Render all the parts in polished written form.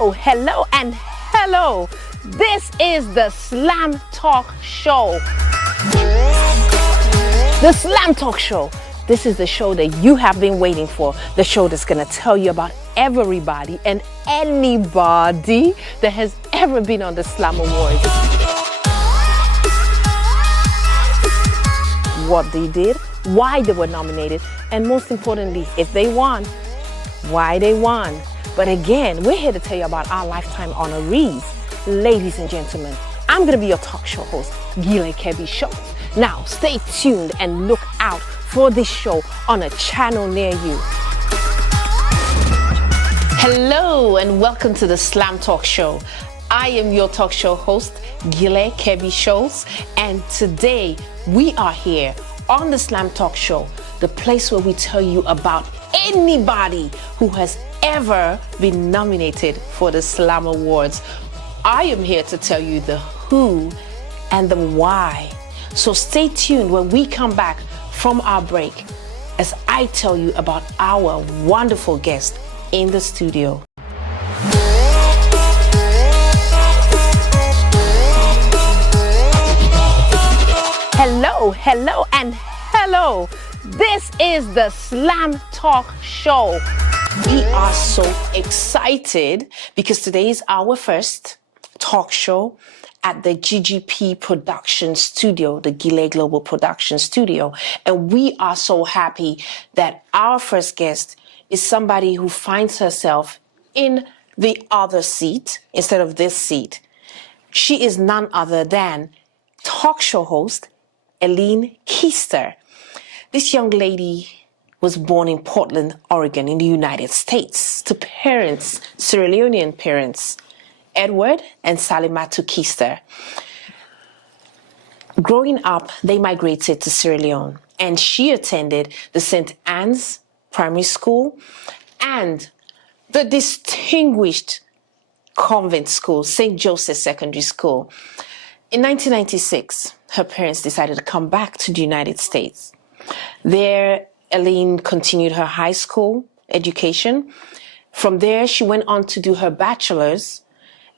Hello, and hello. This is the SLAAM Talk Show. The SLAAM Talk Show. This is the show that you have been waiting for. The show that's going to tell you about everybody and anybody that has ever been on the SLAAM Awards. What they did, why they were nominated, and most importantly, if they won, why they won. But again, we're here to tell you about our lifetime honorees. Ladies and gentlemen, I'm going to be your talk show host, Giileh. Now, stay tuned and look out for this show on a channel near you. Hello and welcome to the SLAAM Talk Show. I am your talk show host, Giileh, and today we are here on the SLAAM Talk Show, the place where we tell you about anybody who has ever been nominated for the SLAAM Awards. I am here to tell you the who and the why. So stay tuned when we come back from our break as I tell you about our wonderful guest in the studio. Hello, and hello. This is the SLAAM Talk Show. We are so excited because today is our first talk show at the GGP production studio, the Giileh Global Production Studio. And we are so happy that our first guest is somebody who finds herself in the other seat instead of this seat. She is none other than talk show host Salimatu Keister. This young lady was born in Portland, Oregon, in the United States, to parents, Sierra Leonean parents, Edward and Salimatu Keister. Growing up, they migrated to Sierra Leone, and she attended the St. Anne's Primary School and the distinguished convent school, St. Joseph's Secondary School. In 1996, her parents decided to come back to the United States. There, Eileen continued her high school education. From there, she went on to do her bachelor's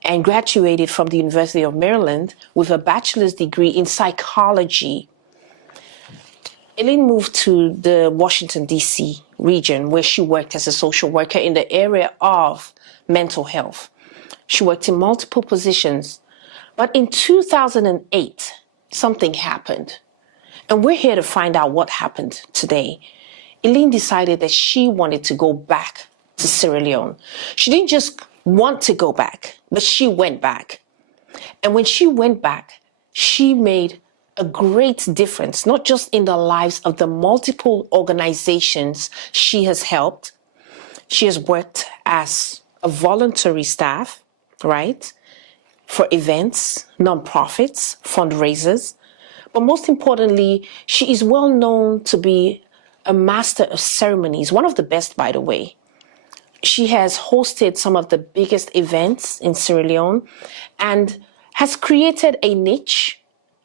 and graduated from the University of Maryland with a bachelor's degree in psychology. Eileen moved to the Washington, D.C. region where she worked as a social worker in the area of mental health. She worked in multiple positions, but in 2008, something happened. And we're here to find out what happened today. Eileen decided that she wanted to go back to Sierra Leone. She didn't just want to go back, but she went back. And when she went back, she made a great difference, not just in the lives of the multiple organizations she has helped. She has worked as a voluntary staff, right, for events, nonprofits, fundraisers. But most importantly, she is well known to be a master of ceremonies, one of the best, by the way. She has hosted some of the biggest events in Sierra Leone and has created a niche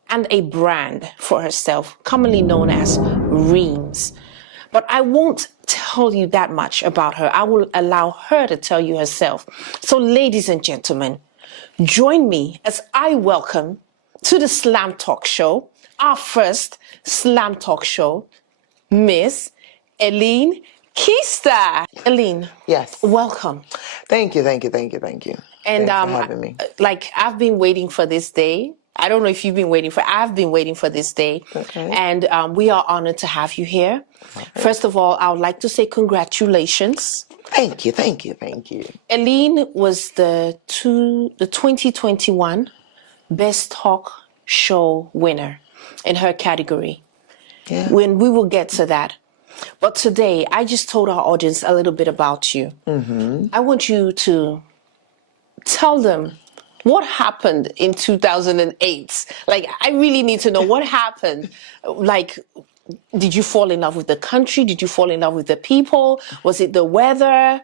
and a brand for herself, commonly known as Reams. But I won't tell you that much about her. I will allow her to tell you herself. So, ladies and gentlemen, join me as I welcome to the SLAAM Talk Show, our first SLAAM Talk Show, Miss Salimatu Keister. Eileen. Yes. Welcome. Thank you. And Thanks for having me. I've been waiting for this day. I don't know if you've been waiting for, I've been waiting for this day. Okay. And we are honored to have you here. Right. First of all, I would like to say congratulations. Thank you. Eileen was the 2021 Best Talk Show winner in her category. Yeah. When we will get to that. But today, I just told our audience a little bit about you. Mm-hmm. I want you to tell them what happened in 2008. Like, I really need to know what happened. Like, did you fall in love with the country? Did you fall in love with the people? Was it the weather?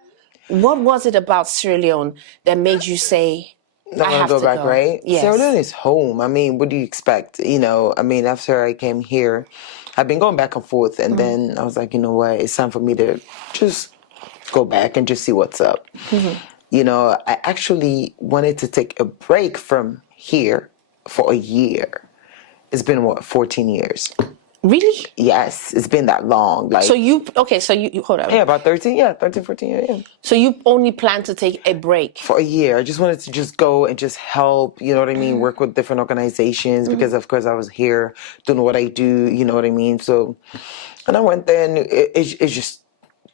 What was it about Sierra Leone that made you say, I have to go back, right? Yes. Sierra Leone is home. I mean, what do you expect? After I came here, I've been going back and forth, and then I was like, you know what? It's time for me to just go back and just see what's up. Mm-hmm. You know, I actually wanted to take a break from here for a year. It's been, what, 14 years? Really? Yes, it's been that long. Like, So you hold on. yeah, about 13, yeah, 13, 14 years, yeah. So you only plan to take a break? For a year. I just wanted to just go and just help, you know what I mean, work with different organizations because, of course, I was here doing what I do, you know what I mean? So, and I went there and it just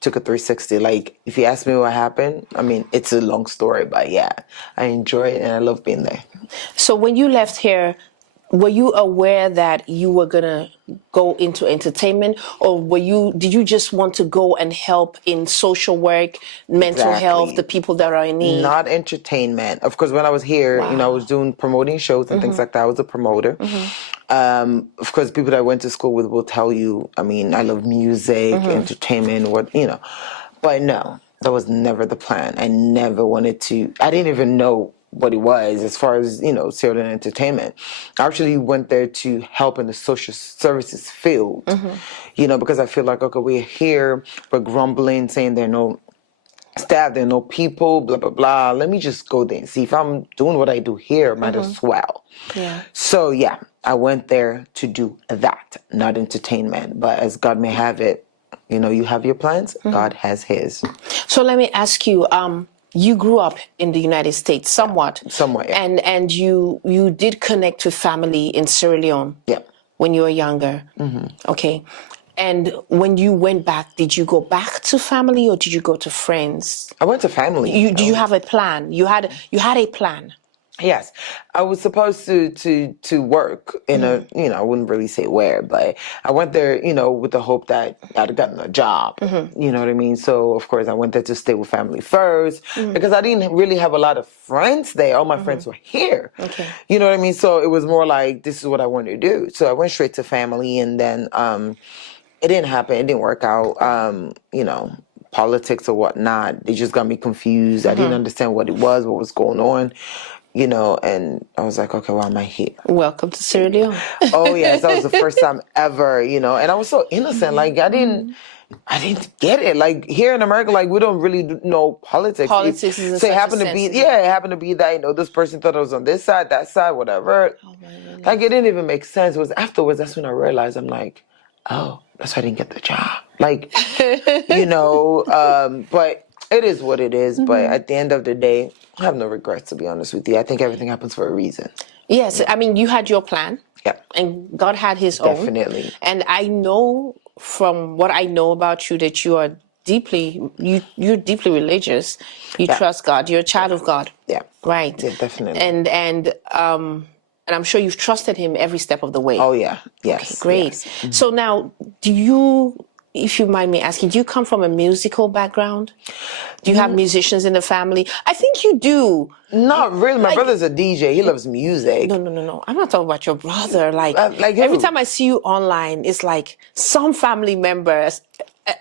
took a 360. Like, if you ask me what happened, I mean, it's a long story, but yeah, I enjoy it and I love being there. So when you left here, were you aware that you were gonna go into entertainment, or did you just want to go and help in social work, mental health, the people that are in need? Not entertainment. Of course, when I was here, you know, I was doing promoting shows and things like that. I was a promoter. Of course, people that I went to school with will tell you, I mean, I love music, entertainment, what, you know. But no, that was never the plan. I never wanted to, I didn't even know what it was as far as, you know, Sierra Leone entertainment. I actually went there to help in the social services field, you know, because I feel like, okay, we're here, we're grumbling, saying there are no staff, there are no people, blah, blah, blah. Let me just go there and see if I'm doing what I do here, might as well. Yeah. So, yeah, I went there to do that, not entertainment. But as God may have it, you know, you have your plans, God has his. So let me ask you, you grew up in the United States somewhat. Somewhat, yeah. And you did connect with family in Sierra Leone. Yeah. When you were younger. Okay. And when you went back, did you go back to family or did you go to friends? I went to family. Did you have a plan? You had a plan. Yes, I was supposed to work in a, you know, I wouldn't really say where, but I went there, you know, with the hope that I'd gotten a job, you know what I mean? So, of course, I went there to stay with family first because I didn't really have a lot of friends there. All my friends were here, you know what I mean? So it was more like, this is what I wanted to do. So I went straight to family and then it didn't happen. It didn't work out, you know, politics or whatnot. It just got me confused. I didn't understand what it was, what was going on. You know, and I was like, okay, why am I here? Welcome to Sierra Leone. Oh, yes, that was the first time ever, you know, and I was so innocent. Like, I didn't get it. Like, here in America, like, we don't really know politics. Politics is so it happened to be, it happened to be that, you know, this person thought I was on this side, that side, whatever. Oh, like, it didn't even make sense. It was afterwards, that's when I realized, I'm like, oh, that's why I didn't get the job. Like, you know, but it is what it is. But at the end of the day, I have no regrets, to be honest with you. I think everything happens for a reason. Yes, I mean, you had your plan. Yeah. And God had his own. Definitely. And I know from what I know about you that you are you're deeply religious. You trust God. You're a child of God. Yeah. Right. Yeah, definitely. And I'm sure you've trusted him every step of the way. Oh, yeah. Yes. Okay, great. Yes. So now, if you mind me asking, do you come from a musical background? Do you have musicians in the family? I think you do. Not really. My brother's a DJ. He loves music. No. I'm not talking about your brother. Like every time I see you online, it's like some family members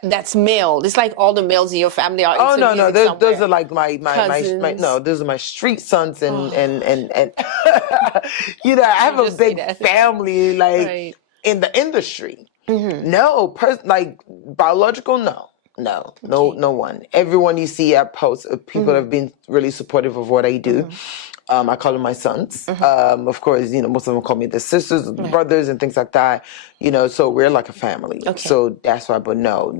that's male. It's like all the males in your family are. Oh no. Those are like my no. Those are my street sons and you know, I have a big family like in the industry. No, like biological, no one. Everyone you see at posts, people have been really supportive of what I do. I call them my sons. Of course, you know, most of them call me their sisters, brothers, and things like that. You know, so we're like a family. Okay. So that's why. But no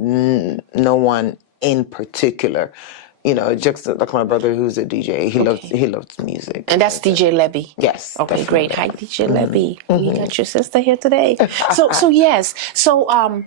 one in particular. You know, just like my brother who's a DJ. He loves music. And that's DJ Levy. Yes. Okay, definitely. Great. Hi, DJ Levy. We got your sister here today. So yes. So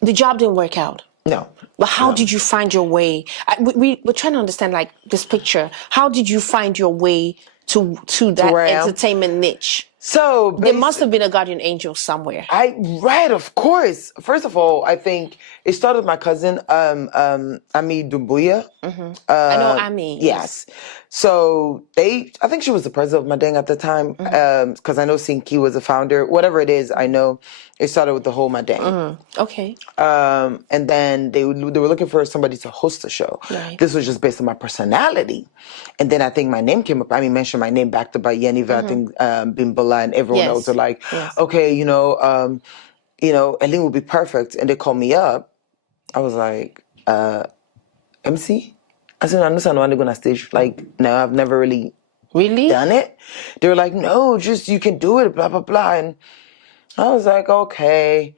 the job didn't work out. No. But how did you find your way? We're trying to understand like this picture. How did you find your way to that entertainment niche? So there must have been a guardian angel somewhere. Right, of course. First of all, I think it started with my cousin, Ami Dumbuya. I know Ami. Yes. So I think she was the president of Maiden at the time, because I know Sinki was the founder. Whatever it is, I know it started with the whole Maiden. Okay. And then they were looking for somebody to host the show. Right. This was just based on my personality. And then I think my name came up. I mean, mentioned my name backed up by Yeniva, I think Bimbala and everyone else are like, okay, you know, Eileen would be perfect. And they called me up. I was like, MC? I said, I understand why they're going to stage. Like, no, I've never really Really? done it. They were like, no, just you can do it, blah, blah, blah. And I was like, okay,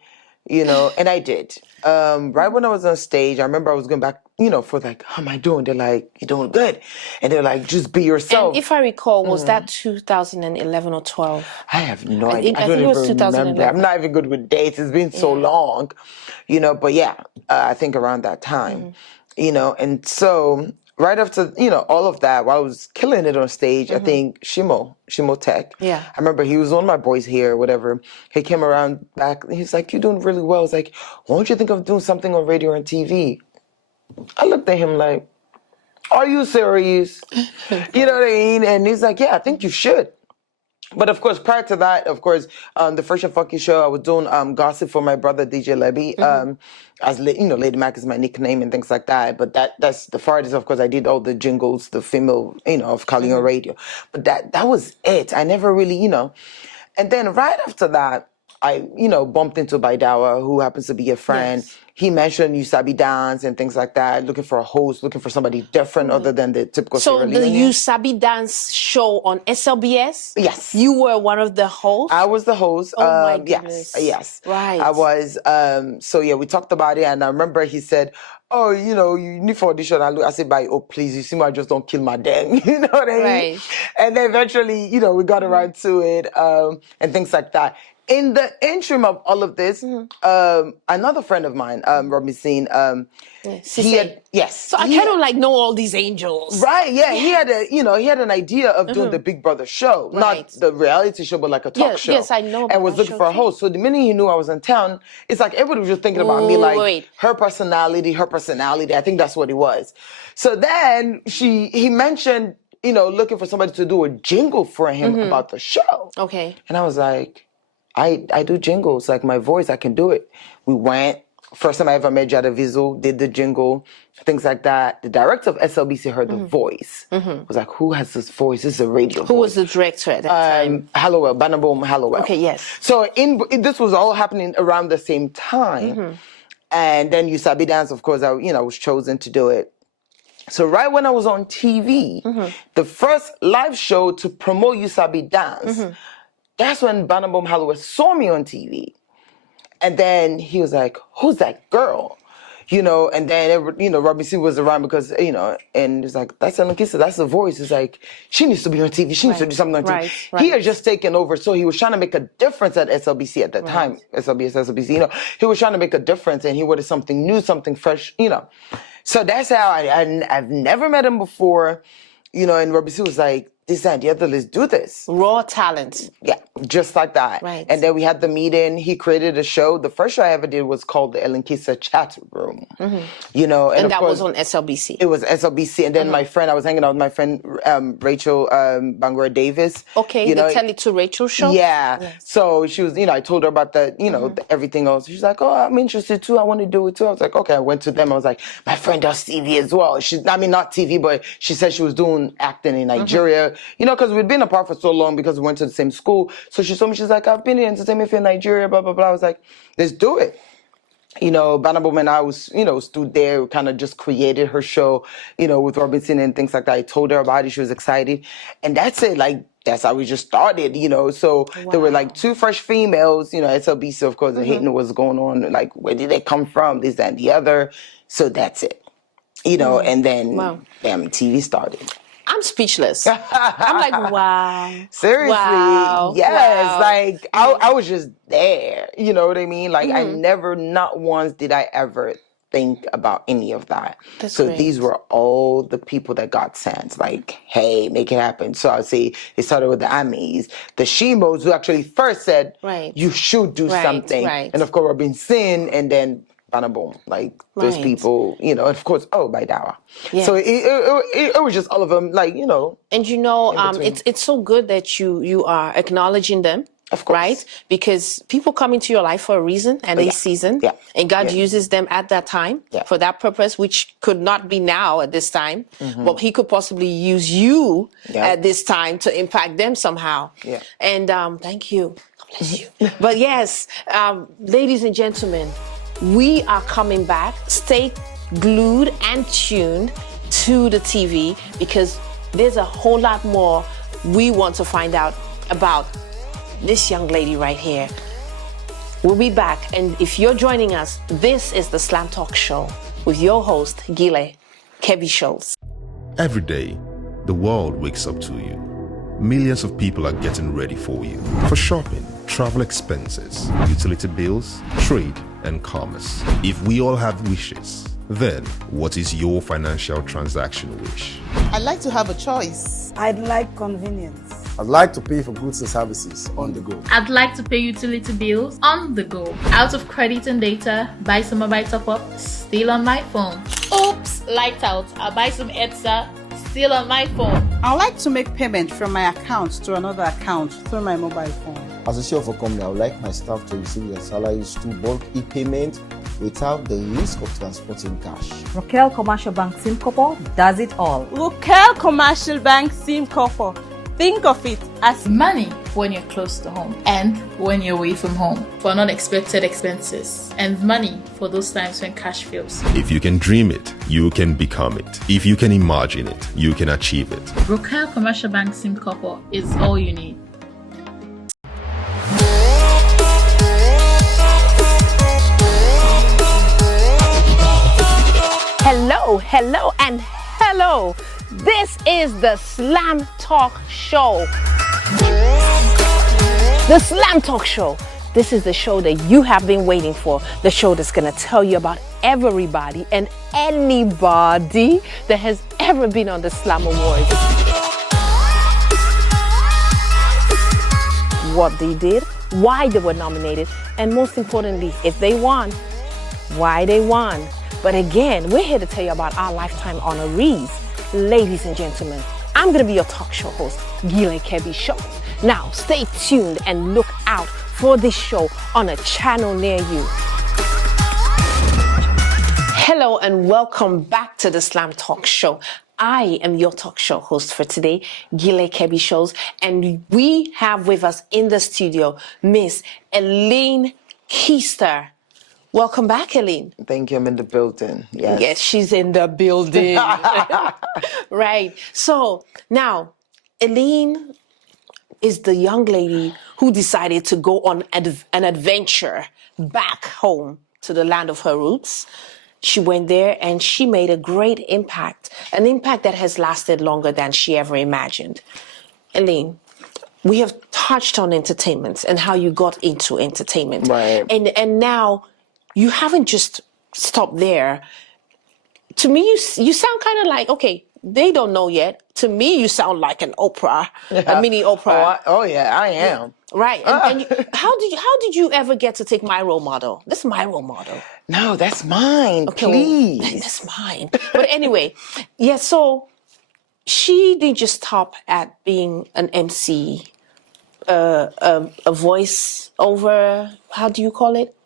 and I did. Right when I was on stage, I remember I was going back, for like, how am I doing? They're like, you're doing good. And they're like, just be yourself. And if I recall, was that 2011 or 12? I have no idea. I think it was 2011. Remember. I'm not even good with dates. It's been so long, but yeah, I think around that time, and so right after, all of that, while I was killing it on stage, I think Shimo Tech. Yeah. I remember he was one of my boys here, whatever. He came around back. He's like, you're doing really well. It's like, why don't you think of doing something on radio and TV? I looked at him like, are you serious? You know what I mean? And he's like, yeah, I think you should. But of course, prior to that, the Fresh and Funky show, I was doing gossip for my brother DJ Levy. As Lady Mac is my nickname and things like that. But that's the farthest. Of course, I did all the jingles, the female, of calling on radio. But that was it. I never really, And then right after that, I, bumped into Baidawa, who happens to be a friend. Yes. He mentioned You Sabi Dance and things like that, looking for a host, looking for somebody different other than the typical Sierra Leone. So the You Sabi Dance show on SLBS? Yes. You were one of the hosts? I was the host. Oh my goodness. Yes. Right. I was. So yeah, we talked about it, and I remember he said, oh, you need for audition. I said, oh, please, you see me, I just don't kill my dang. You know what I mean? Right. And then eventually, we got around to it, and things like that. In the interim of all of this, another friend of mine, Robin Scene, he had, yes. So I kind of know all these angels. Right, yeah. He had he had an idea of doing the Big Brother show, not the reality show, but like a talk show. Yes, I know. And was looking for a host. So the minute he knew I was in town, it's like everybody was just thinking about me, like her personality. I think that's what it was. So then he mentioned, looking for somebody to do a jingle for him about the show. Okay. And I was like, I do jingles, like my voice, I can do it. We went, first time I ever met Jada Visual, did the jingle, things like that. The director of SLBC heard the voice. Was like, who has this voice? This is a radio voice. Who was the director at that time? Hallowell, Banabom Hallowell. Okay, yes. So this was all happening around the same time. And then You Sabi Dance, of course, I was chosen to do it. So right when I was on TV, the first live show to promote You Sabi Dance, that's when Banabom Hallowell saw me on TV. And then he was like, who's that girl? And then, Robin C was around because, and it's like, that's Salimatu Keister, that's the voice. It's like, she needs to be on TV. She needs to do something on TV. Right. He had just taken over. So he was trying to make a difference at SLBC at that time. SLBC, he was trying to make a difference and he wanted something new, something fresh, So that's how I've never met him before, and Robin C was like, this and the other, let's do this. Raw talent. Yeah, just like that. Right. And then we had the meeting. He created a show. The first show I ever did was called the Ellen Keister Chat Room. And that was on SLBC. It was SLBC. And then I was hanging out with my friend Rachel Bangura Davis. Okay, the Tell It to Rachel show? Yeah. Yes. So she was, I told her about the, everything else. She's like, oh, I'm interested too. I want to do it too. I was like, okay. I went to them. I was like, my friend does TV as well. Not TV, but she said she was doing acting in Nigeria. Because we'd been apart for so long because we went to the same school. So she told me, she's like, I've been in entertainment in Nigeria, blah, blah, blah. I was like, let's do it. Banabom and I was, stood there, kind of just created her show, with Robinson and things like that. I told her about it. She was excited. And that's it. Like, that's how we just started, So there were like two fresh females, SLBC, of course, and hating what's going on. Like, where did they come from? This, that, and the other. So that's it. And then, TV started. I'm speechless. I'm like, wow. Seriously. Wow. Yes. Wow. Like, I was just there. You know what I mean? Like, I never, not once did I ever think about any of that. That's so great. These were all the people that got sent. Like, hey, make it happen. So I'd say it started with the Amis, the Shimos, who actually first said, you should do something. Right. And of course, Robin Sin, and then Banabom, like those people, and of course, Baidawa. Yes. So it was just all of them, like, And it's so good that you are acknowledging them. Of course. Right? Because people come into your life for a reason and a season. Yeah. And God uses them at that time for that purpose, which could not be now at this time. But he could possibly use you at this time to impact them somehow. Yeah. And thank you. God bless you. But yes, ladies and gentlemen, we are coming back. Stay glued and tuned. to the TV, because there's a whole lot more we want to find out about this young lady right here. We'll be back, and if you're joining us, this is the SLAAM Talk Show with your host, Giileh, Kebby Schultz. Every day, the world wakes up to you. Millions of people are getting ready for you. For shopping, travel expenses, utility bills, trade, and commerce. If we all have wishes, then what is your financial transaction wish? I'd like to have a choice. I'd like convenience. I'd like to pay for goods and services on the go. I'd like to pay utility bills on the go. Out of credit and data, buy some mobile top-up, still on my phone. Oops, lights out, I'll buy some ETSA, still on my phone. I'd like to make payment from my account to another account through my mobile phone. As a CEO of a company, I would like my staff to receive their salaries through bulk e-payment without the risk of transporting cash. Rokel Commercial Bank SIM Corpo does it all. Rokel Commercial Bank SIM Corpo. Think of it as Money when you're close to home and when you're away from home for unexpected expenses, and money for those times when cash fails. If you can dream it, you can become it. If you can imagine it, you can achieve it. Rokel Commercial Bank SIM Corpo is all you need. Hello, hello, and hello. This is the SLAAM Talk Show. The SLAAM Talk Show. This is the show that you have been waiting for. The show that's going to tell you about everybody and anybody that has ever been on the SLAAM Awards. What they did, why they were nominated, and most importantly, if they won, why they won. But again, we're here to tell you about our lifetime honorees. Ladies and gentlemen, I'm going to be your talk show host, Giileh Kebby Schultz. Now, stay tuned and look out for this show on a channel near you. Hello and welcome back to the SLAAM Talk Show. I am your talk show host for today, Giileh Kebby Schultz, and we have with us in the studio Miss Salimatu Keister. Welcome back, Eileen. Thank you. I'm in the building. Yes. Yes, she's in the building. Right. So now, Eileen is the young lady who decided to go on an adventure back home to the land of her roots. She went there and she made a great impact, an impact that has lasted longer than she ever imagined. Eileen, we have touched on entertainment and how you got into entertainment. Right. And now you haven't just stopped there. To me, you sound kind of like, okay, they don't know yet. To me, you sound like an Oprah, a mini Oprah. Oh yeah, I am. Right. And how did you ever get to take my role model? This is my role model. No, that's mine. Okay, Please. well, that's mine. But anyway, yeah, so she didn't just stop at being an MC, a voice over, how do you call it?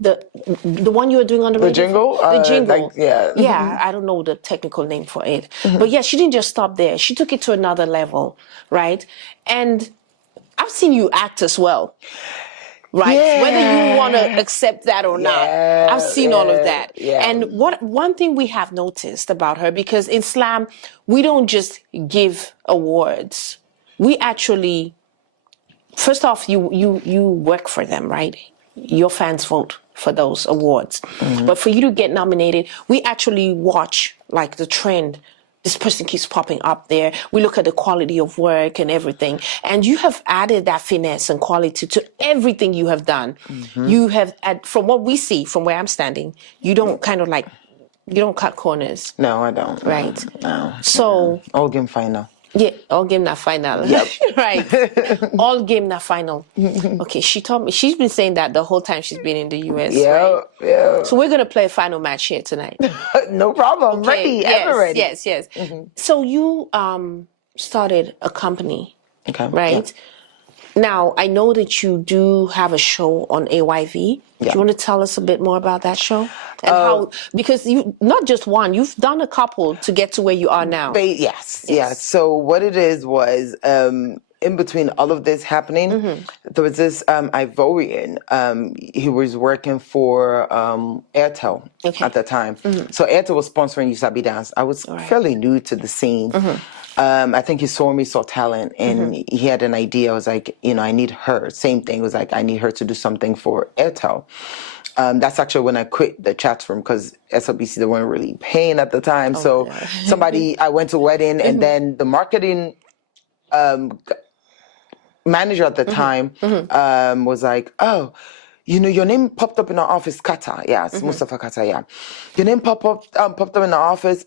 The one you were doing on the radio? Jingle? The jingle. Like, yeah. Yeah, I don't know the technical name for it. But yeah, she didn't just stop there. She took it to another level, right? And I've seen you act as well, right? Yeah. Whether you want to accept that or not, I've seen all of that. Yeah. And one thing we have noticed about her, because in SLAAM, we don't just give awards. We actually, first off, you work for them, right? Your fans vote for those awards. But for you to get nominated, we actually watch like the trend. This person keeps popping up there. We look at the quality of work and everything. And you have added that finesse and quality to everything you have done. You have, from what we see, from where I'm standing, you don't kind of like, you don't cut corners. No, I don't. Right. No. So. All game final. Yeah, all game not final. Yep. Right. All game not final. Okay, she told me, she's been saying that the whole time she's been in the US. Yeah, right? yeah. So we're going to play a final match here tonight. No problem. Okay, Ready, yes, ever ready. Yes. So you started a company, Okay. right? Now, I know that you do have a show on AYV. Do you want to tell us a bit more about that show? And how, because you, not just one, you've done a couple to get to where you are now. Yes. So what it is was, in between all of this happening, there was this Ivorian. He was working for Airtel at the time. So Airtel was sponsoring You Sabi Dance. I was fairly new to the scene. I think he saw talent, and he had an idea. I was like, I need her. Same thing. It was like, I need her to do something for Airtel. That's actually when I quit the chat room because SLBC, they weren't really paying at the time. So I went to a wedding, and then the marketing manager at the time was like, oh, your name popped up in our office, Kata. Yeah, it's Mustafa Kata, yeah. Your name popped up in the office,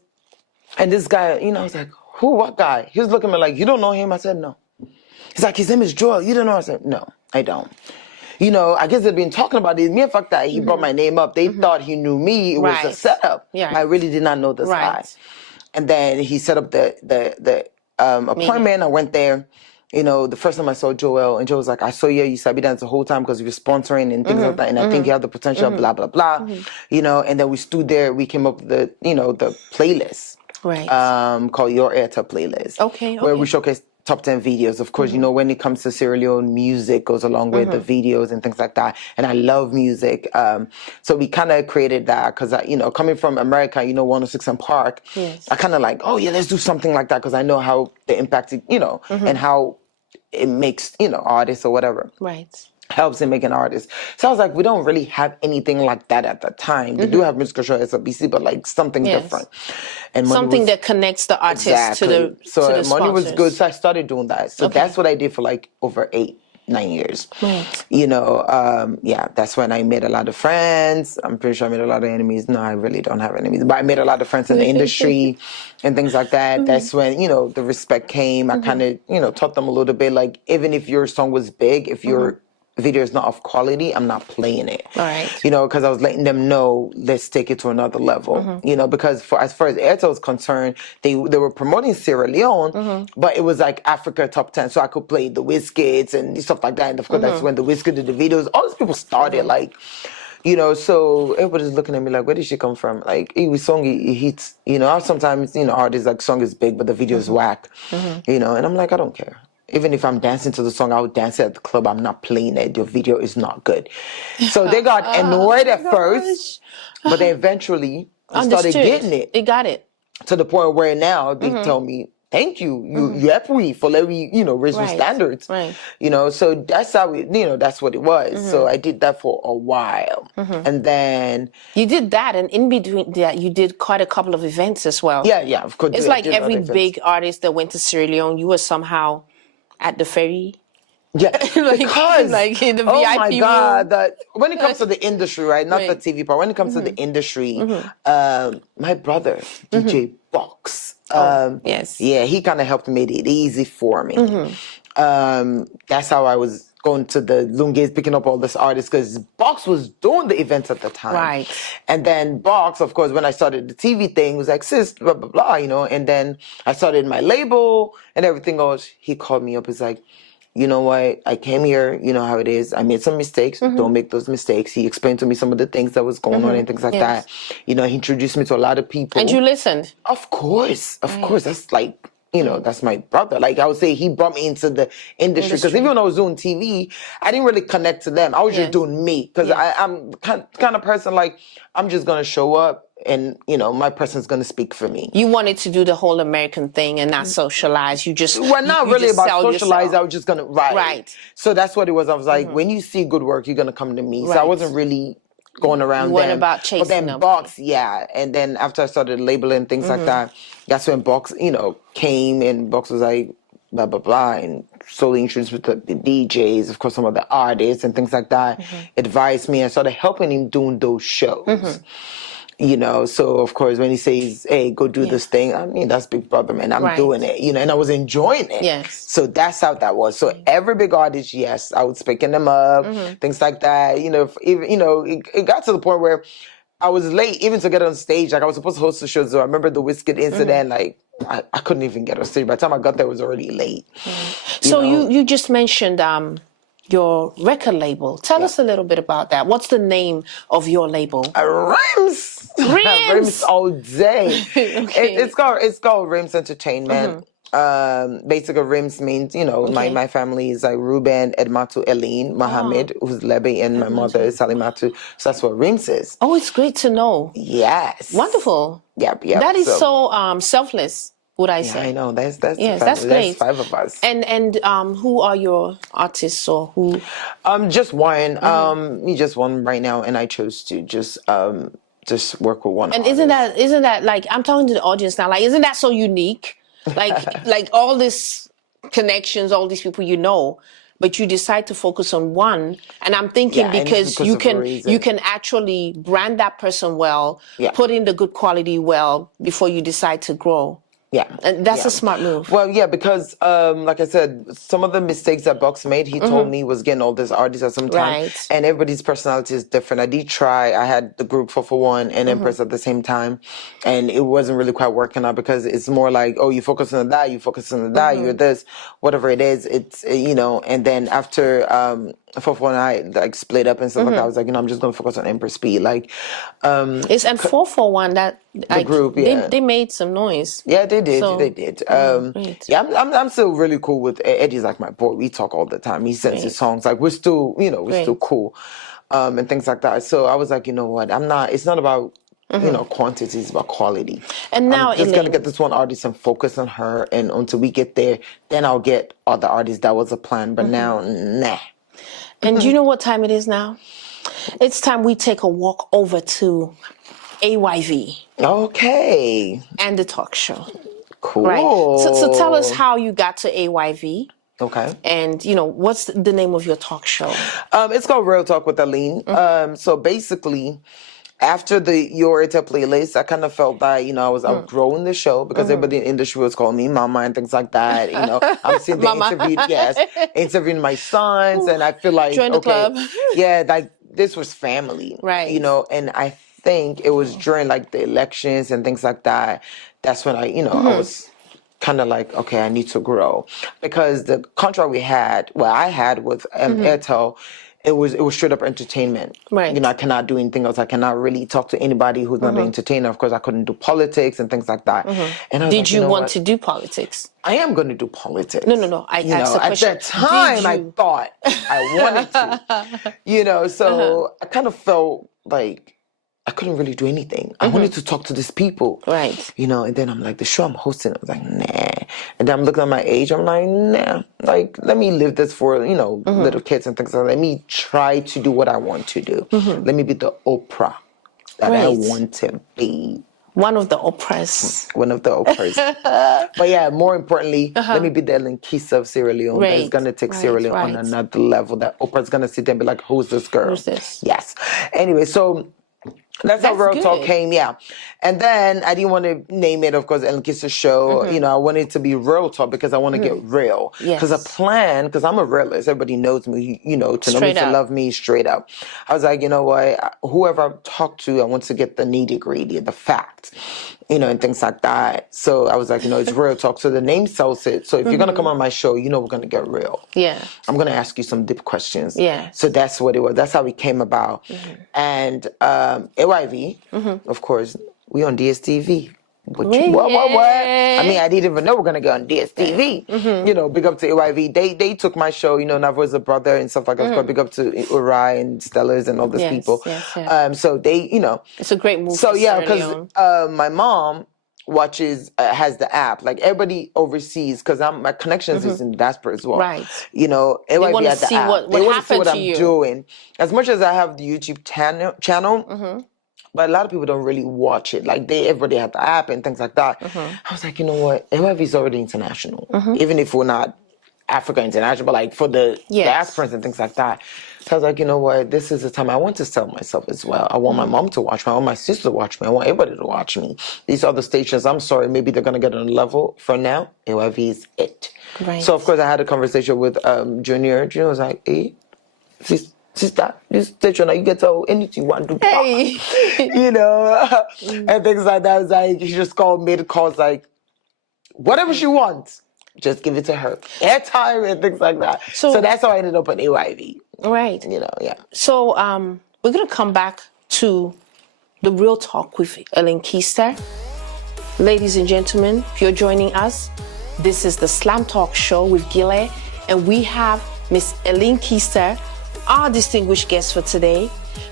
and this guy, I was like, who, what guy? He was looking at me like, you don't know him? I said, no. He's like, his name is Joel. You don't know? I said, no, I don't. I guess they've been talking about it. Mere fact that he brought my name up, they thought he knew me. It was a setup. Yeah. I really did not know this guy. And then he set up the appointment. I went there. The first time I saw Joel, and Joel was like, I saw you Sabi Dance the whole time because you were sponsoring and things like that. And I think you have the potential, blah, blah, blah. And then we stood there. We came up with the playlist. Right. Called Your Airtel Playlist. Okay. Where we showcase top 10 videos. Of course, when it comes to Sierra Leone, music goes along with the videos and things like that. And I love music. So we kind of created that because, coming from America, 106 and Park, I kind of like, oh, yeah, let's do something like that because I know how the impact, and how it makes, artists or whatever. Right. Helps in making artists. So I was like, we don't really have anything like that at the time. They do have musical show SLBC, but like something different. And something that connects the artist to the So money was good, so I started doing that. So that's what I did for like over 8-9 years. Right. That's when I made a lot of friends. I'm pretty sure I made a lot of enemies. No, I really don't have enemies, but I made a lot of friends in the industry and things like that. That's when, the respect came. I kind of, taught them a little bit, like, even if your song was big, if your video is not of quality, I'm not playing it. All right. Because I was letting them know, let's take it to another level. Because as far as Airtel is concerned, they were promoting Sierra Leone, but it was like Africa top 10, so I could play the Wizkids and stuff like that. And of course, that's when the Wizkid did the videos. All these people started so everybody's looking at me like, where did she come from? Like, we song it hits. Sometimes, artists like song is big, but the video is whack. And I'm like, I don't care. Even if I'm dancing to the song, I would dance at the club. I'm not playing it. Your video is not good. So they got annoyed at first, but they eventually started getting it. They got it. To the point where now they tell me, thank you. You helped me for letting me, raise my standards. Right. So that's how that's what it was. So I did that for a while. And then you did that, and in between that, you did quite a couple of events as well. Yeah, of course. It's like every big artist that went to Sierra Leone, you were somehow at the ferry. Yeah, because like in the oh VIP my God, room. When it comes to the industry, right? Not the TV part. When it comes to the industry, my brother, DJ Box, yes, yeah, he kind of helped make it easy for me. That's how I was going to the Lungays, picking up all this artists, because Box was doing the events at the time. Right. And then Box, of course, when I started the TV thing, was like, sis, blah, blah, blah, And then I started my label and everything else. He called me up. He's like, you know what? I came here. You know how it is. I made some mistakes. Don't make those mistakes. He explained to me some of the things that was going on and things like that. He introduced me to a lot of people. And you listened? Of course. Of course. That's like, that's my brother. Like, I would say he brought me into the industry. Because even when I was doing TV, I didn't really connect to them. I was just doing me. Because I'm kind of person, like, I'm just going to show up and, my person's going to speak for me. You wanted to do the whole American thing and not socialize. You just... Well, not really about socialize. I was just going to... Right. So that's what it was. I was like, when you see good work, you're going to come to me. Right. So I wasn't really going around them. About chasing but then them. Box, and then after I started labeling things like that, that's when Box, came, and Box was like, blah, blah, blah, and slowly introduced me to the DJs, of course, some of the artists and things like that, advised me. I started helping him doing those shows. So of course, when he says, hey, go do this thing, I mean, that's Big Brother, man. I'm doing it, and I was enjoying it. Yes. So that's how that was. So every big artist, yes, I was picking them up, things like that. It got to the point where I was late even to get on stage. Like, I was supposed to host the show. So I remember the Wizkid incident, like, I couldn't even get on stage. By the time I got there, it was already late. So you just mentioned your record label. Tell us a little bit about that. What's the name of your label? Rims. Rims all day. It's called Rims Entertainment. Basically, Rims means, my family is like Ruben, Edmatu, Eileen, Mohammed, who's Lebe, and my mother is Salimatu. So that's what Rims is. Oh, it's great to know. Yes. Wonderful. Yep. That is so selfless, would I say. I know. That's yes, the that's great. That's 5 of us. And who are your artists or who? Just one. Me just one right now, and I chose to just work with one. And artist. isn't that like, I'm talking to the audience now, like, isn't that so unique? Like all these connections, all these people, but you decide to focus on one. And I'm thinking because you can actually brand that person well, put in the good quality well before you decide to grow. Yeah. And that's a smart move. Well, yeah, because like I said, some of the mistakes that Bucks made, he told me was getting all these artists at some time. Right. And everybody's personality is different. I did try. I had the group 441 and Empress at the same time. And it wasn't really quite working out because it's more like, oh, you focus on that, you focus on that, you're this, whatever it is. It's, and then after 441 and I like split up and stuff like that, I was like, I'm just going to focus on Empress Speed. Like, it's and 441 that the group, they made some noise. Yeah, they did. They did. Great. Yeah, I'm still really cool with Eddie's like my boy. We talk all the time. He sends his songs. Like we're still, we're still cool, and things like that. So I was like, you know what? It's not about quantity. It's about quality. And now I'm just gonna get this one artist and focus on her. And until we get there, then I'll get other artists. That was a plan. But now, nah. And do you know what time it is now? It's time we take a walk over to AYV. Okay. And the talk show. Cool. Right. So tell us how you got to AYV. Okay. And, what's the name of your talk show? It's called Real Talk with Eileen. So basically, after the Your Eta playlist, I kind of felt that, I was outgrowing the show because everybody in the industry was calling me mama and things like that. I'm sitting there interviewing my sons, and I feel like, join the club. Yeah, like this was family. Right. And I think it was during like the elections and things like that. That's when I was kind of like, okay, I need to grow because the contract I had with Airtel, it was straight up entertainment. Right. I cannot do anything else. I cannot really talk to anybody who's not an entertainer. Of course, I couldn't do politics and things like that. And I was Did you want to do politics? I am going to do politics. No. I asked a question. At that time, I thought I wanted to. So I kind of felt like I couldn't really do anything. I wanted to talk to these people. Right. And then I'm like, the show I'm hosting, I was like, nah. And then I'm looking at my age, I'm like, nah. Like, let me live this for, little kids and things like that. Let me try to do what I want to do. Let me be the Oprah that I want to be. One of the Oprahs. One of the Oprahs. But yeah, more importantly, let me be the Ellen Keister of Sierra Leone. That is going to take Sierra Leone on another level. That Oprah's going to sit there and be like, who's this girl? Who's this? Yes. Anyway, so that's how Real Talk came, And then I didn't want to name it, of course, Ellen Keister Show. I wanted it to be Real Talk because I want to get real. Because because I'm a realist. Everybody knows me, to know me, to love me straight up. I was like, you know what? Whoever I talk to, I want to get the nitty gritty, the facts, and things like that. So I was like, it's Real Talk. So the name sells it. So if you're going to come on my show, we're going to get real. Yeah. I'm going to ask you some deep questions. Yeah. So that's what it was. That's how it came about. And AYV, of course, we on DSTV. What? I mean, I didn't even know we're gonna go on DSTV. Big up to AYV. They took my show. Navo is a brother and stuff like that. Big up to Uri and Stellars and all those people. Yes. So they, it's a great movie. So yeah, because my mom watches has the app. Like everybody overseas, because my connections is in the diaspora as well. Right. AYV has the app. They want to see what I'm doing. As much as I have the YouTube channel. But a lot of people don't really watch it. Like everybody had the app and things like that. I was like, you know what? AYV is already international. Even if we're not Africa international, but like for the diasporans and things like that. So I was like, you know what? This is the time I want to sell myself as well. I want my mom to watch me. I want my sister to watch me. I want everybody to watch me. These other stations, I'm sorry, maybe they're going to get on a level. For now, AYV is it. Right. So, of course, I had a conversation with Junior. Junior was like, hey, sister, this station, you get to anything you want to do. Hey. And things like that. I was like, she just made calls like, whatever she wants, just give it to her. Airtime and things like that. So that's how I ended up at AYV. Right. Yeah. So we're going to come back to the Real Talk with Ellen Keister. Ladies and gentlemen, if you're joining us, This is the SLAAM Talk show with Giileh, and we have Miss Salimatu Keister, our distinguished guest for today.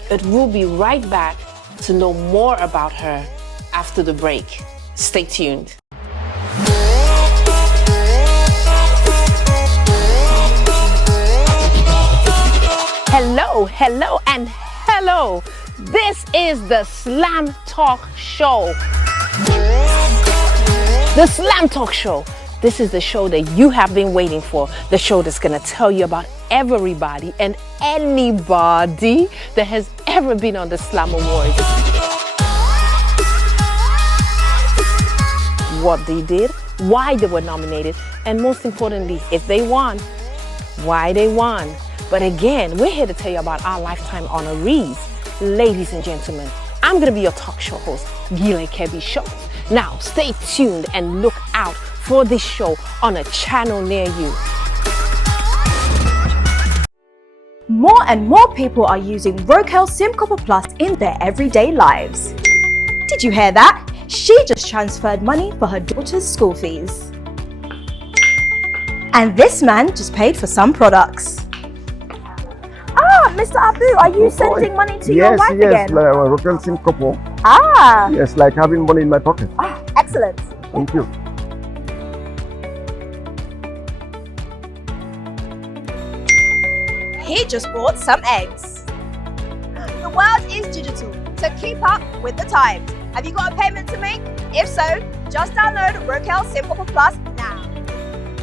But we'll be right back to know more about her after the break. Stay tuned. Hello, hello, and hello. This is the SLAAM Talk show. The SLAAM Talk show. This is the show that you have been waiting for. The show that's going to tell you about everybody and anybody that has ever been on the SLAAM Awards. What they did, why they were nominated, and most importantly, if they won, why they won. But again, we're here to tell you about our lifetime honorees. Ladies and gentlemen, I'm going to be your talk show host, Giileh Shows. Now, stay tuned and look out for this show on a channel near you. More and more people are using Rokel SIM Copper Plus in their everyday lives. Did you hear that? She just transferred money for her daughter's school fees. And this man just paid for some products. Ah, Mr. Abu, are you sending money to your wife again? Yes, like Rokel SIM Copper. Ah. Yes, like having money in my pocket. Ah, excellent. Thank you. He just bought some eggs. The world is digital, so keep up with the times. Have you got a payment to make? If so, just download Rokel SIM Copper Plus now.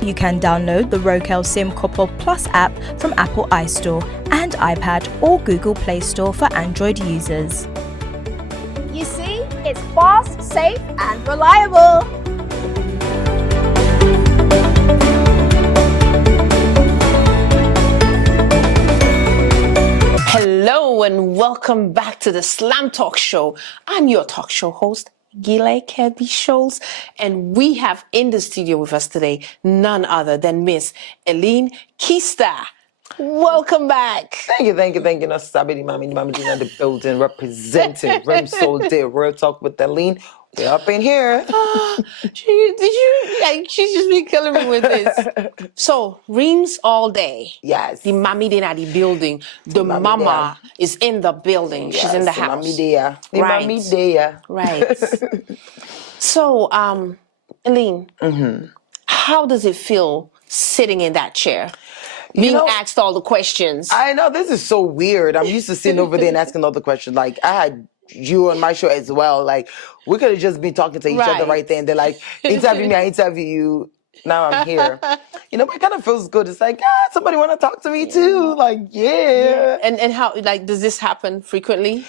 You can download the Rokel SIM Copper Plus app from Apple iStore and iPad or Google Play Store for Android users. You see, it's fast, safe and reliable. Hello and welcome back to the SLAAM Talk show. I'm your talk show host, Giileh Shows, and we have in the studio with us today none other than Miss Salimatu Keister. Welcome back. Thank you. No, Sabidi Mami in the building representing Rem Soul Day Real Talk with Aline. We're up in here. She's just been killing me with this. So, Reams all day. Yes. The Mami in the building. The mama is in the building. Yes, she's in the house. Mami there. The right. Mami there. Right. So, Aline, how does it feel sitting in that chair? Being asked all the questions. I know, this is so weird. I'm used to sitting over there and asking all the questions. Like, I had you on my show as well. Like, we could have just been talking to each other right there. And they're like, interview me, I interview you. Now I'm here. But it kind of feels good. It's like, somebody want to talk to me too. Like, yeah. And how, does this happen frequently?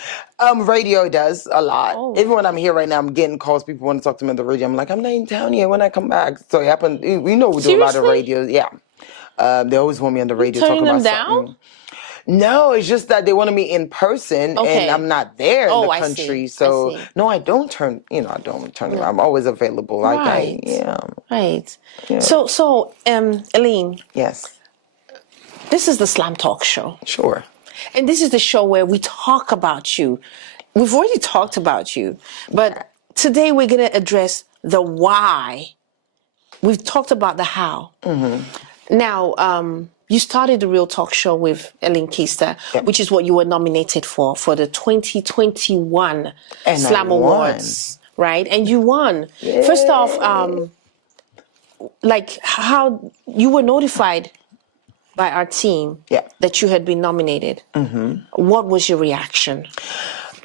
Radio does a lot. Oh. Even when I'm here right now, I'm getting calls. People want to talk to me on the radio. I'm like, I'm not in town yet when I come back. So it happened. We know we do a lot of radio. Yeah. They always want me on the radio talking about something. No, it's just that they wanted me in person, and I'm not there in the country. So no, I don't turn. I don't turn around. I'm always available. Right. Right. Yeah. So, Aline. Yes. This is the SLAAM Talk show. Sure. And this is the show where we talk about you. We've already talked about you, but today we're going to address the why. We've talked about the how. Now, you started the Real Talk show with Salimatu Keister, which is what you were nominated for the 2021 SLAAM Awards, right? And you won. Yay. First off, how you were notified by our team that you had been nominated. What was your reaction?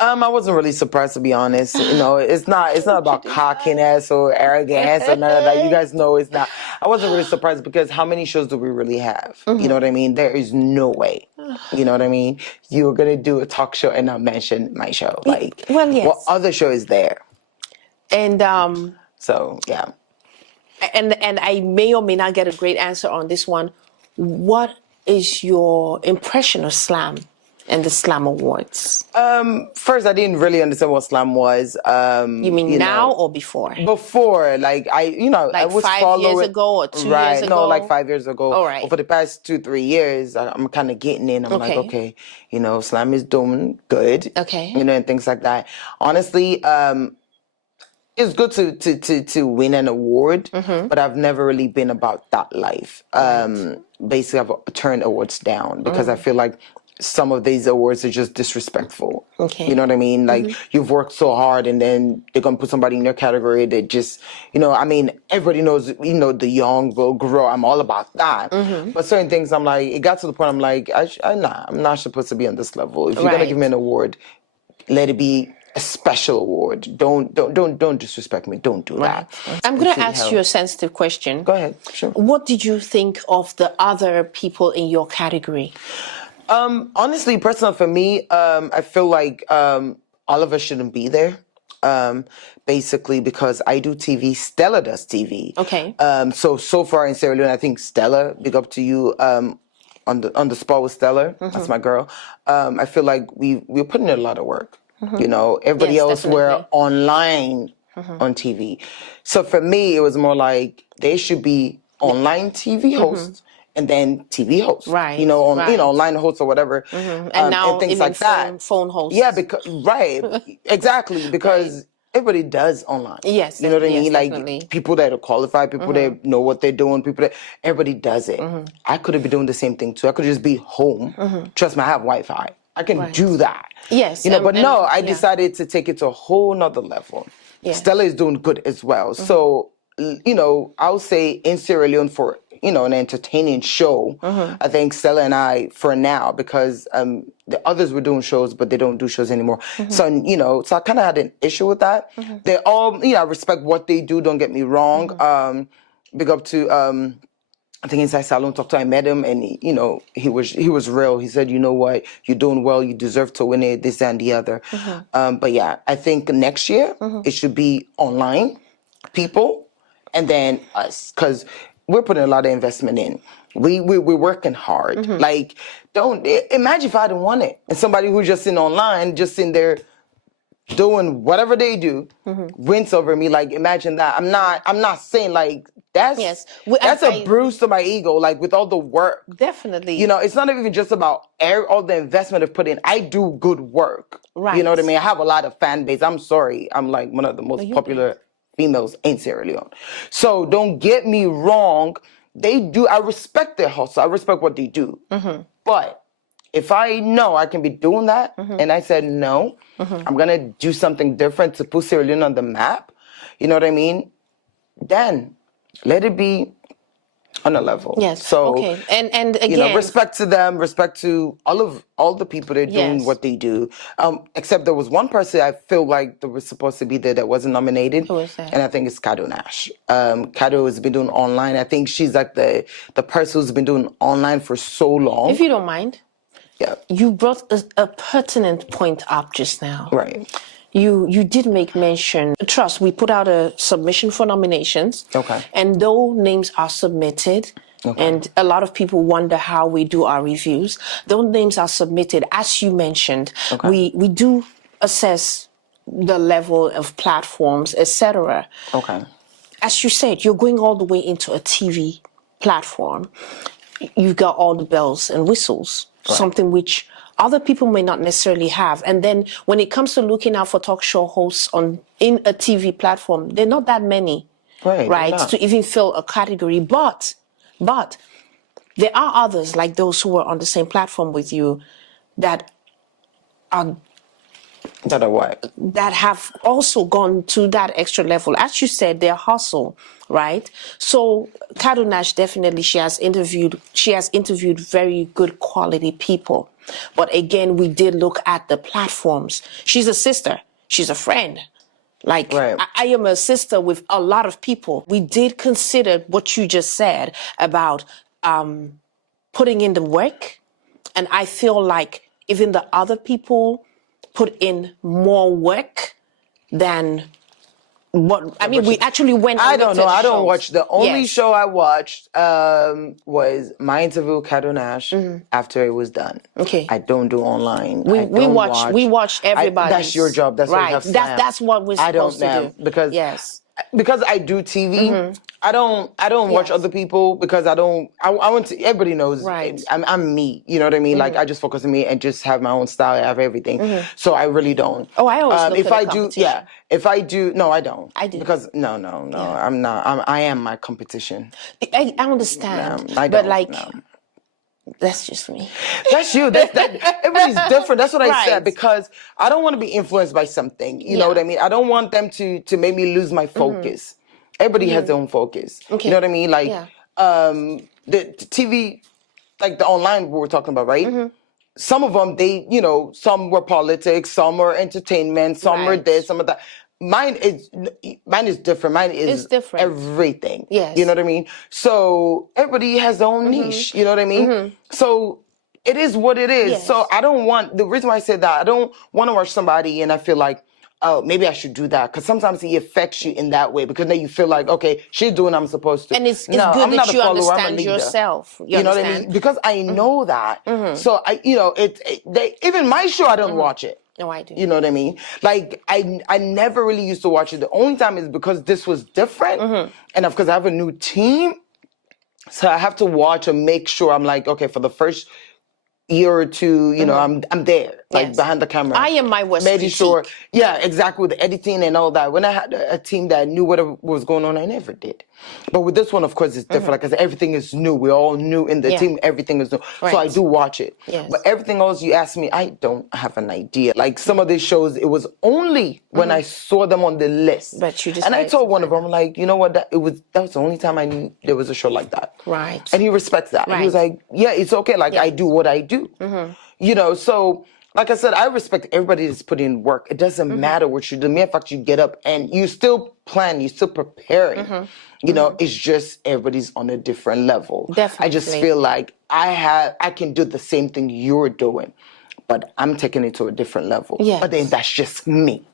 I wasn't really surprised, to be honest. It's not about cockiness or arrogance or none of that. You guys know it's not. I wasn't really surprised because how many shows do we really have? You know what I mean? There is no way. You know what I mean? You're gonna do a talk show and not mention my show. Like, yes. What other show is there? And so yeah. And I may or may not get a great answer on this one. What is your impression of SLAAM and the SLAAM Awards? First, I didn't really understand what SLAAM was. You mean now or before? Before, I was 5 years ago or 2 years ago? No, like 5 years ago. All right. But for the past 2-3 years, I'm kind of getting in. I'm like, okay, SLAAM is doing good. Okay. And things like that. Honestly, it's good to win an award, but I've never really been about that life. Basically, I've turned awards down because I feel like some of these awards are just disrespectful. Okay. You know what I mean? Like, you've worked so hard and then they're going to put somebody in your category that just, I mean, everybody knows, the young will grow. I'm all about that. But certain things, I'm like, it got to the point, I'm like, I'm not supposed to be on this level. If you're going to give me an award, let it be a special award. Don't disrespect me. Don't do that. I'm going to ask you a sensitive question. Go ahead. Sure. What did you think of the other people in your category? Honestly, personal for me, I feel like all of us shouldn't be there. Basically, because I do TV, Stella does TV. Okay. So far in Sierra Leone, I think Stella, big up to you. On the spot with Stella, that's my girl. I feel like we're putting in a lot of work. Everybody else were online on TV. So for me, it was more like they should be online TV hosts. And then TV hosts, right? Online hosts or whatever, and now and things even like that. Phone hosts, yeah, because exactly, because everybody does online. Yes, you know what I mean. Definitely. Like people that are qualified, people that know what they're doing, everybody does it. I could have been doing the same thing too. I could just be home. Trust me, I have Wi-Fi. I can do that. Yes, but no, I decided to take it to a whole nother level. Yeah. Stella is doing good as well. So I'll say in Sierra Leone for an entertaining show. I think Stella and I, for now, because the others were doing shows, but they don't do shows anymore. So, so I kind of had an issue with that. They all, I respect what they do. Don't get me wrong. Big up to, I think inside SLAAM Talk, I met him, and he was real. He said, you know what, you're doing well. You deserve to win it. This and the other. But yeah, I think next year it should be online people, and then us, because we're putting a lot of investment in. We're working hard. Like, don't imagine if I didn't want it, and somebody who's just online, just in there doing whatever they do, wins over me. Like, imagine that. I'm not saying like that's a bruise to my ego. Like, with all the work, definitely. It's not even just about all the investment I've put in. I do good work. Right. You know what I mean? I have a lot of fan base. I'm sorry. I'm like one of the most popular females in Sierra Leone. So don't get me wrong. They do. I respect their hustle. I respect what they do. But if I know I can be doing that, and I said no, I'm gonna do something different to put Sierra Leone on the map. You know what I mean? Then let it be on a level. Yes. So okay. And again, respect to them, respect to all the people that are doing what they do. Except there was one person I feel like that was supposed to be there that wasn't nominated. Who was that? And I think it's Kado Nash. Kado has been doing online. I think she's like the person who's been doing online for so long. If you don't mind. Yeah. You brought a pertinent point up just now. Right. You did make mention, trust, we put out a submission for nominations. Okay. And those names are submitted. Okay. And a lot of people wonder how we do our reviews. Those names are submitted. As you mentioned, we do assess the level of platforms, etc. Okay. As you said, you're going all the way into a TV platform. You've got all the bells and whistles, something which other people may not necessarily have. And then when it comes to looking out for talk show hosts in a TV platform, there are not that many, right, to even fill a category. But there are others like those who are on the same platform with you that are what? That have also gone to that extra level. As you said, their hustle, right? So Kado Nash, definitely she has interviewed very good quality people. But again, we did look at the platforms. She's a sister. She's a friend. Like, I am a sister with a lot of people. We did consider what you just said about putting in the work. And I feel like even the other people put in more work than what, I mean, we actually went. I don't know. I don't watch. The only show I watched was my interview with Kado Nash after it was done. Okay. I don't do online. We watch everybody. That's your job. That's right. What you have That's what we're supposed to do. Because because I do TV, I don't watch other people because I want to, everybody knows I'm me, you know what I mean? Like I just focus on me and just have my own style, I have everything. So I really don't. Oh, I always look if at I the do, competition. if I do, no, I don't. I do. Because no, I'm not. I am my competition. I understand. I but don't, like, no. that's just me. That's you. Everybody's different. That's what I said, because I don't want to be influenced by something. You know what I mean? I don't want them to make me lose my focus. Everybody has their own focus. Okay. You know what I mean? Like the TV, like the online we were talking about, right? Some of them, some were politics, some were entertainment, some were this, some of that. Mine is different. Mine is different. Everything. Yes. You know what I mean? So everybody has their own niche. You know what I mean? So it is what it is. Yes. So the reason why I said that, I don't want to watch somebody and I feel like, oh, maybe I should do that. Because sometimes he affects you in that way. Because then you feel like, okay, she's doing what I'm supposed to. And it's no, good I'm that not you a follower, I'm a understand leader. yourself. You know what I mean? Because I know that. So even my show, I don't watch it. No, I do. You know what I mean? Like, I never really used to watch it. The only time is because this was different. And of course, I have a new team. So I have to watch and make sure I'm like, okay, for the first year or two, you know, I'm there, like behind the camera. I am my worst making critique. sure, exactly, with the editing and all that. When I had a team that knew what was going on, I never did. But with this one, of course, it's different. Like I said, everything is new. We're all new in the team. Everything is new. Right. So I do watch it. Yes. But everything else you ask me, I don't have an idea. Like some of these shows, it was only when I saw them on the list. But you just and I told one of them, like, you know what? That was the only time I knew there was a show like that. Right. And he respects that. Right. He was like, yeah, it's okay. Like I do what I do. You know, so like I said, I respect everybody that's putting in work. It doesn't matter what you do. The mere fact you get up and you still plan, you still preparing. You know, it's just everybody's on a different level. Definitely. I just feel like I can do the same thing you're doing, but I'm taking it to a different level. Yes. But then that's just me.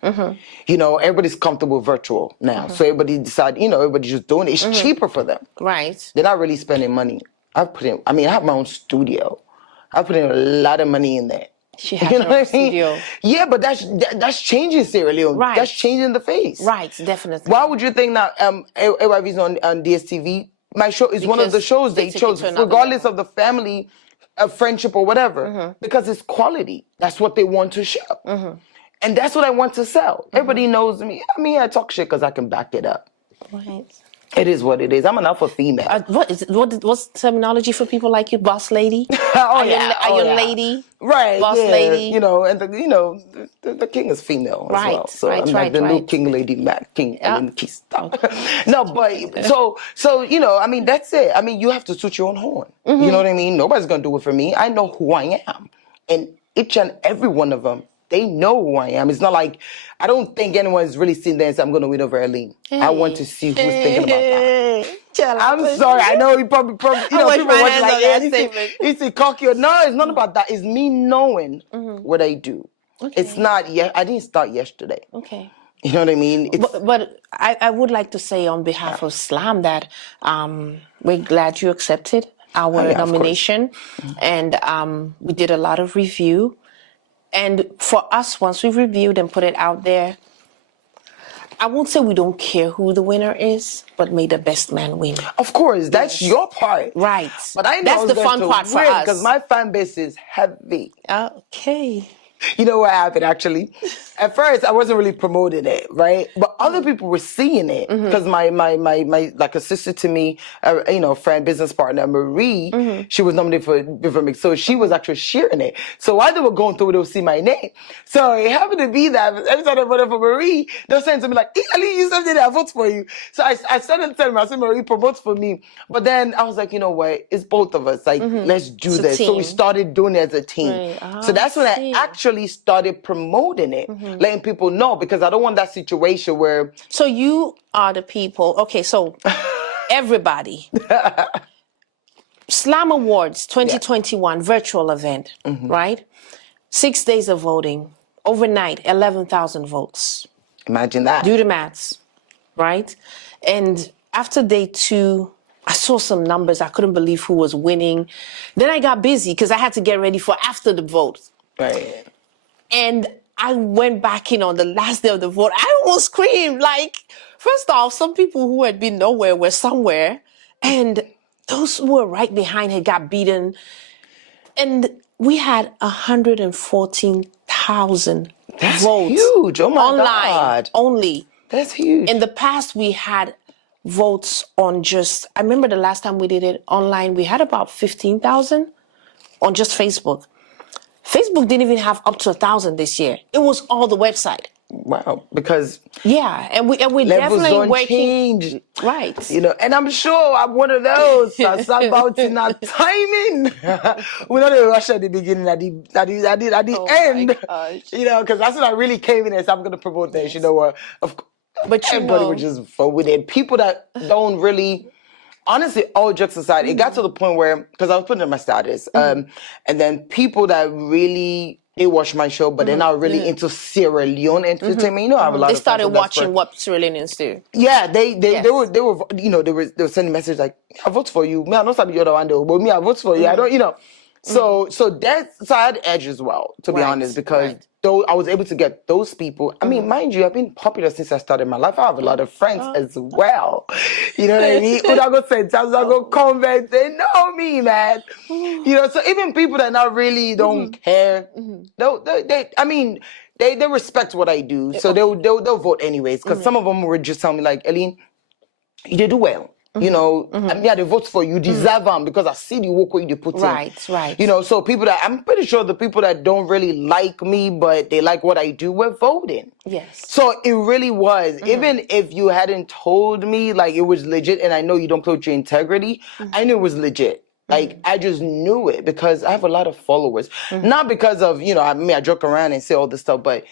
You know, everybody's comfortable virtual now. So everybody decide, everybody's just doing it. It's cheaper for them. Right. They're not really spending money. I have my own studio. I put in a lot of money in there. She has her own studio. Yeah, but that's changing Sierra Leone. Right. That's changing the face. Right, definitely. Why would you think that AYV's on DSTV? My show is one of the shows they chose, regardless of the family, friendship or whatever, because it's quality. That's what they want to show. And that's what I want to sell. Everybody knows me. I talk shit because I can back it up. Right. It is what it is. I'm an alpha female. What's terminology for people like you? Boss lady? Are you lady? Right. Boss lady? And the king is female as well. So I'm like the new king lady, Matt King, and Keister. No, but so that's it. You have to toot your own horn. You know what I mean? Nobody's gonna do it for me. I know who I am, and each and every one of them, they know who I am. It's not like, I don't think anyone's really sitting there and saying, I'm going to win over Eileen. I want to see who's thinking about that. I'm sorry. I know you probably people watch like, is it cocky or no, it's not about that. It's me knowing what I do. Okay. It's not, I didn't start yesterday. Okay. You know what I mean? But I would like to say on behalf of SLAAM that we're glad you accepted our nomination. And we did a lot of review. And for us, once we reviewed and put it out there, I won't say we don't care who the winner is, but may the best man win. Of course, that's your part. Right. But I know that's the fun part for us. Because my fan base is heavy. Okay. You know what happened, actually? At first, I wasn't really promoting it, right? But other people were seeing it. Because my like a sister to me, friend, business partner, Marie, she was nominated for different mix. So she was actually sharing it. So while they were going through it, they'll see my name. So it happened to be that every time I voted for Marie, they'll saying to me like, hey, Ali, you said that I vote for you. So I started telling them, I said, Marie promotes for me. But then I was like, you know what? It's both of us. Like, let's do this. So we started doing it as a team. Right. So that's when I actually started promoting it, letting people know, because I don't want that situation where... So you are the people... Okay, so everybody. SLAAM Awards 2021 virtual event, right? 6 days of voting. Overnight, 11,000 votes. Imagine that. Do the maths, right? And after day 2, I saw some numbers. I couldn't believe who was winning. Then I got busy because I had to get ready for after the vote. Right. And I went back in on the last day of the vote. I almost screamed. Like, first off, some people who had been nowhere were somewhere, and those who were right behind had got beaten. And we had 114,000 votes. Huge. Oh my online God. only. That's huge. In the past, we had votes on just, I remember the last time we did it online, we had about 15,000 on just Facebook. Facebook didn't even have up to 1,000 this year. It was all the website. Wow, because and we levels definitely don't working change, right. And I'm sure I'm one of those. That's about in that timing. We're not in Russia at the beginning, at the end. Because that's when I really came in and said, I'm going to promote this. But everybody was just voting. People that don't really. Honestly, all jokes aside, it got to the point where, because I was putting in my status, and then people that really, they watch my show, but they're not really into Sierra Leone entertainment. I have a lot They of started watching what Sierra Leoneans do. Yeah, they were they were sending messages like, I vote for you. Me, I don't sabi the other one though, but me, I vote for you. I don't, So I had edge as well, to be honest, because though I was able to get those people. I mean, mind you, I've been popular since I started my life. I have a lot of friends as well. You know what I mean? When I go St. Thomas, I go convent, they know me, man. So even people that not really don't care, they respect what I do. So they'll vote anyways. Because some of them were just telling me like, Eileen, you did do well. They vote for you, deserve them because I see the work you put in. Right. So people that, I'm pretty sure the people that don't really like me, but they like what I do, were voting. Yes. So it really was. Even if you hadn't told me, like, it was legit, and I know you don't play with your integrity, I knew it was legit. Like, I just knew it because I have a lot of followers. Not because of, I joke around and say all this stuff, but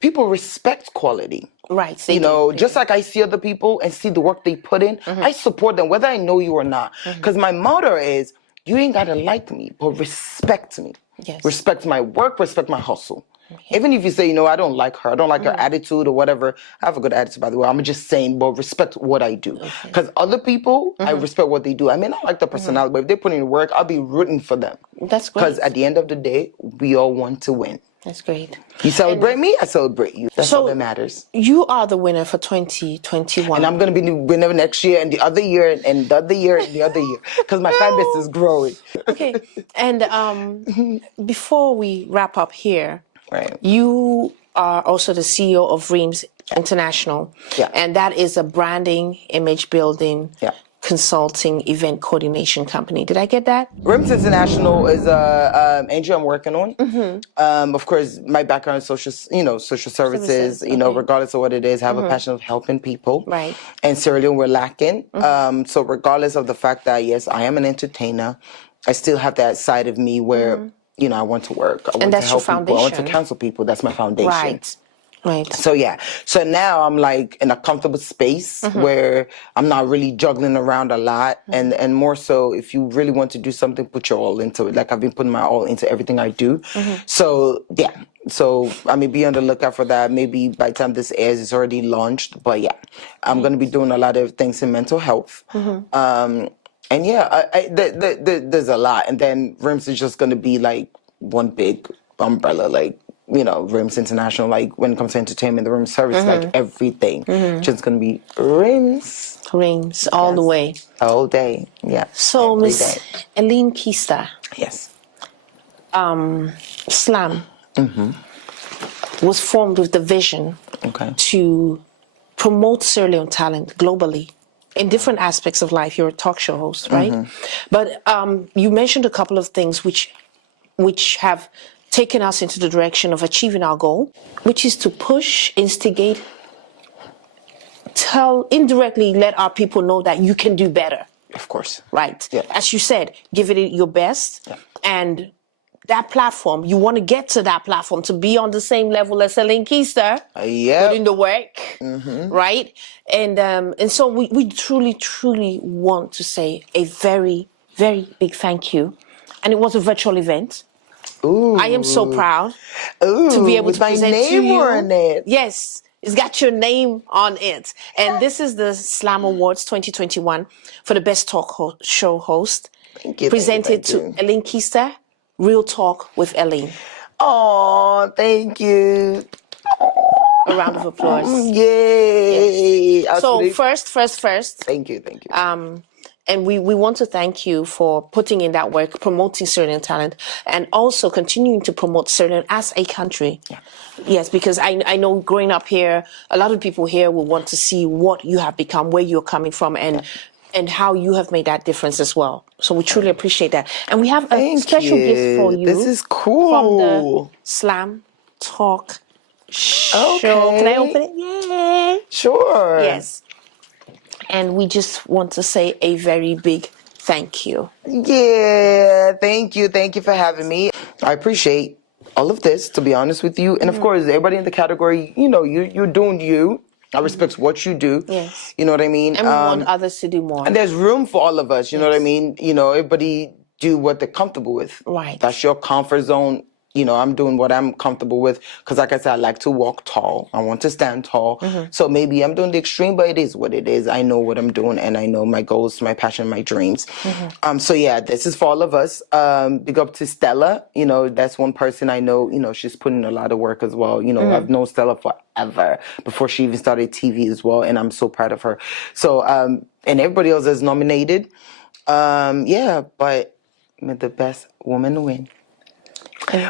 people respect quality. Right. Just like I see other people and see the work they put in, I support them, whether I know you or not. Because my motto is, you ain't got to like me, but respect me. Yes. Respect my work, respect my hustle. Even if you say, I don't like her, I don't like her attitude or whatever. I have a good attitude, by the way. I'm just saying, but respect what I do. Because other people, I respect what they do. I may not like the personality, but if they put in work, I'll be rooting for them. That's great. Because at the end of the day, we all want to win. That's great. You celebrate me, I celebrate you. That's all that matters. You are the winner for 2021. And I'm going to be the winner next year and the other year and the other year and the other year. Because my fan base is growing. Okay. And before we wrap up here, you are also the CEO of Reams International. Yeah. And that is a branding, image building, consulting, event coordination company. Did I get that? Reams International is a NGO I'm working on. Of course, my background is social services. Regardless of what it is, I have a passion of helping people. Right. And Sierra Leone, we're lacking. So regardless of the fact that, yes, I am an entertainer, I still have that side of me where, I want to work. I want to help people. I want to counsel people. That's my foundation. Right. So so now I'm like in a comfortable space where I'm not really juggling around a lot, and more so, if you really want to do something, put your all into it. Like I've been putting my all into everything I do. So I may be on the lookout for that. Maybe by the time this airs, it's already launched. But I'm going to be doing a lot of things in mental health. And there's a lot. And then Reams is just going to be like one big umbrella, like. Reams International, like when it comes to entertainment, the room service, like everything. Just gonna be Reams. Reams, all the way. All day, yeah. So, Miss Eileen Keister. Yes. SLAAM was formed with the vision to promote Sierra Leone talent globally in different aspects of life. You're a talk show host, right? But you mentioned a couple of things which have taken us into the direction of achieving our goal, which is to push, instigate, indirectly let our people know that you can do better. Of course. Right. Yeah. As you said, give it your best. And that platform, you want to get to that platform to be on the same level as Eileen Keister. Putting the work. Right. And so we truly, truly want to say a very, very big thank you. And it was a virtual event. Ooh. I am so proud to be able to present to you. On it. Yes, it's got your name on it. And this is the SLAAM Awards 2021 for the best talk show host. Thank you. Presented to Eileen Keister, Real Talk with Eileen. Oh, thank you. A round of applause. Yay! Yes. So Absolutely. first. Thank you. And we want to thank you for putting in that work, promoting Sierra Leone talent, and also continuing to promote Sierra Leone as a country. Yeah. Yes, because I know growing up here, a lot of people here will want to see what you have become, where you're coming from, and how you have made that difference as well. So we truly appreciate that. And we have a special gift for you. This is cool. From the SLAAM Talk show. Okay. Can I open it? Yay! Sure. Yes. And we just want to say a very big thank you. Yeah, thank you. Thank you for having me. I appreciate all of this, to be honest with you. And of course, everybody in the category, you're doing you. I respect what you do. Yes. You know what I mean? And we want others to do more. And there's room for all of us, you know what I mean? Everybody do what they're comfortable with. Right. That's your comfort zone. I'm doing what I'm comfortable with because, like I said, I like to walk tall. I want to stand tall. So maybe I'm doing the extreme, but it is what it is. I know what I'm doing, and I know my goals, my passion, my dreams. So yeah, this is for all of us. Big up to Stella. That's one person I know. She's putting in a lot of work as well. I've known Stella forever before she even started TV as well, and I'm so proud of her. So and everybody else is nominated. Yeah, but may the best woman win.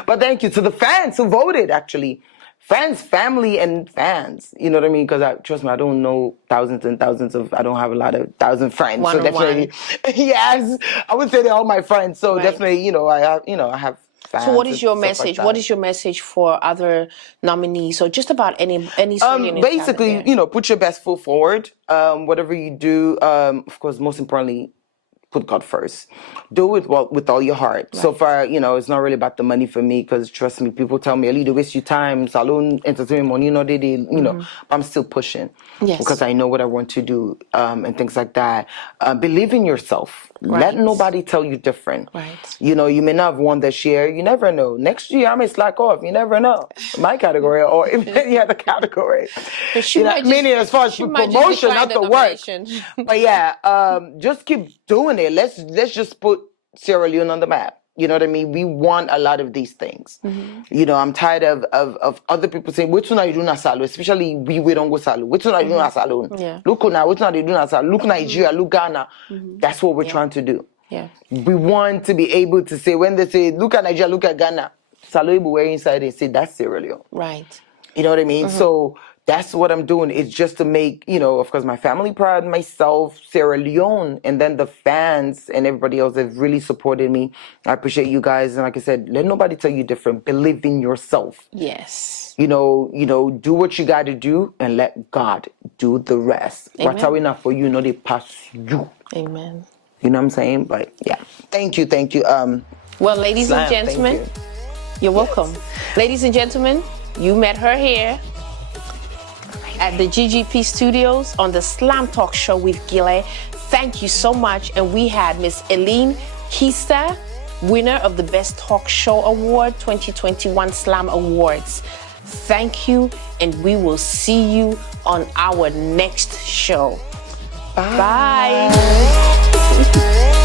But thank you to the fans who voted, actually. Fans, family, and fans. You know what I mean? Because trust me, I don't know thousands and thousands I don't have a lot of thousand friends. So definitely, yes, I would say they're all my friends. So definitely, I have fans. So what is your message? Like What is your message for other nominees or just about any basically, put your best foot forward. Whatever you do, of course, most importantly, put God first. Do it with all your heart. Right. So far, it's not really about the money for me because trust me, people tell me, I need to waste your time, salon, entertainment money, but I'm still pushing. Yes. Because I know what I want to do and things like that. Believe in yourself. Right. Let nobody tell you different. Right. You may not have won this year. You never know. Next year, I may slack off. You never know. My category or any other category. Meaning as far as promotion, not the work. But yeah, just keep doing it. Let's just put Sierra Leone on the map. You know what I mean? We want a lot of these things. I'm tired of other people saying, which one are you doing at Salon? Especially we don't go Salon. Which one are you doing at Salon? Yeah. Look now, which one are you doing at Salon? Look Nigeria, look Ghana. That's what we're trying to do. Yeah. We want to be able to say, when they say, look at Nigeria, look at Ghana, Salon will wear inside and say, that's Sierra Leone. Right. You know what I mean? So that's what I'm doing. It's just to make, of course, my family proud, myself, Sierra Leone, and then the fans and everybody else that really supported me. I appreciate you guys. And like I said, let nobody tell you different. Believe in yourself. Yes. Do what you got to do and let God do the rest. What's out enough for you, they pass you. Amen. You know what I'm saying? But yeah, thank you. Well, ladies and gentlemen, you're welcome. Yes. Ladies and gentlemen, you met her here at the GGP Studios on the SLAAM Talk show with Giileh. Thank you so much. And we had Miss Keister, winner of the Best Talk Show Award 2021 SLAAM Awards. Thank you, and we will see you on our next show. Bye. Bye.